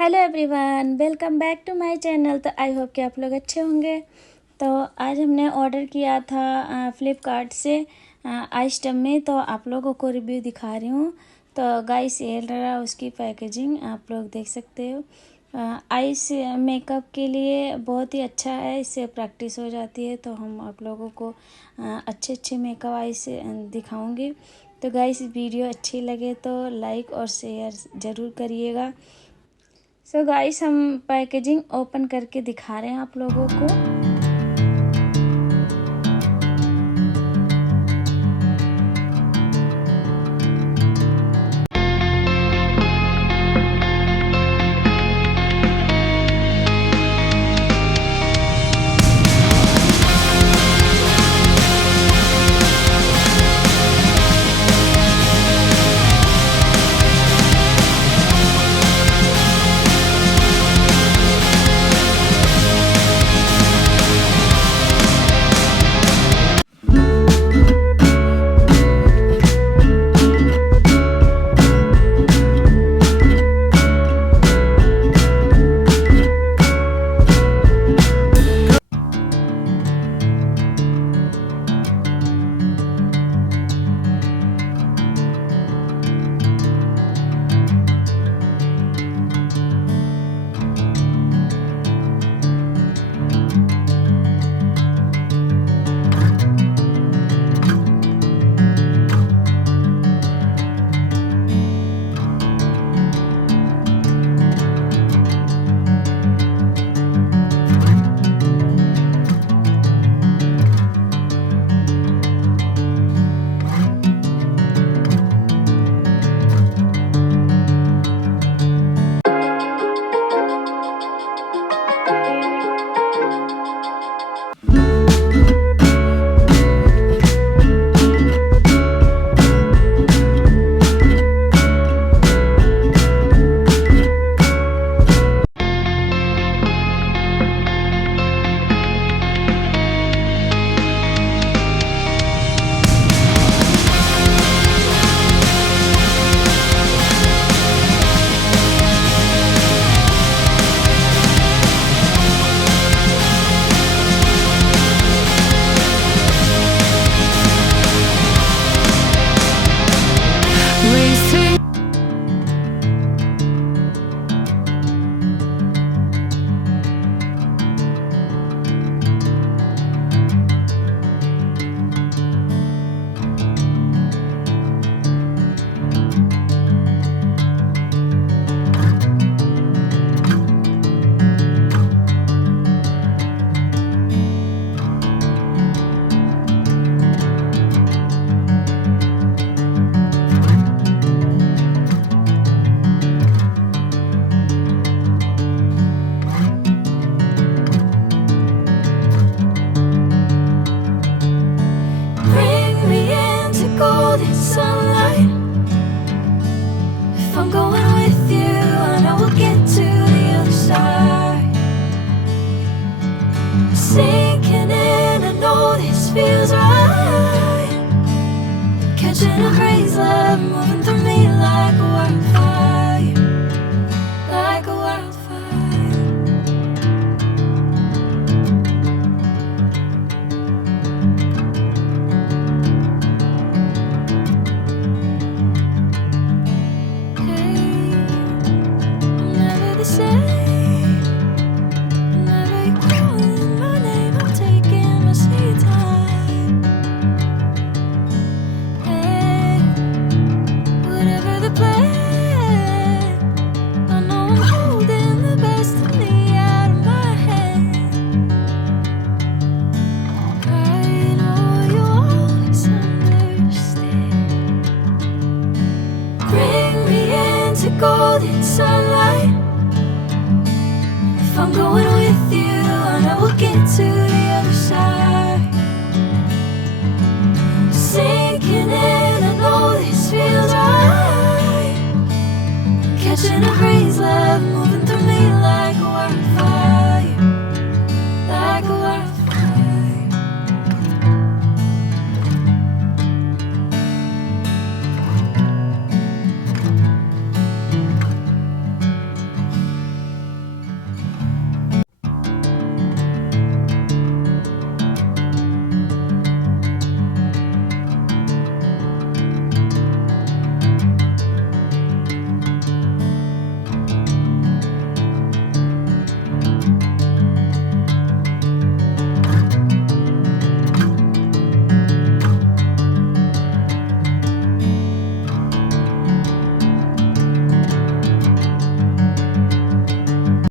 Hello everyone, welcome back to my channel. तो I hope कि आप लोग अच्छे होंगे। तो आज हमने ऑर्डर किया था फ्लिपकार्ट से आइस टम्मी। तो आप लोगों को रिव्यू दिखा रही हूँ। तो गाइस ये रहा उसकी पैकेजिंग, आप लोग देख सकते हो। आइस मेकअप के लिए बहुत ही अच्छा है, इससे प्रैक्टिस हो जाती है। तो हम आप लोगों को अच्छे अच्छे मेकअप आइस दिखाऊंगी। तो गाइस वीडियो अच्छी लगे तो लाइक और शेयर ज़रूर करिएगा। सो गाइस हम पैकेजिंग ओपन करके दिखा रहे हैं आप लोगों को। Bring me into golden sunlight. If I'm going with you, I know we'll get to the other side. Sinking in, I know this feels right. Catching a crazy love moving through me like a wildfire, like a wildfire. Never the same. Whenever you're calling my name, I'm taking my sweet time. Hey, whatever the plan, I know I'm holding the best of me out of my hand. I know you always understand. Bring me into golden sunlight. If I'm going with you, I know we'll get to the other side. Sinking in, I know this feels right. Catching a crazy love moving through me like a wildfire, like a wildfire.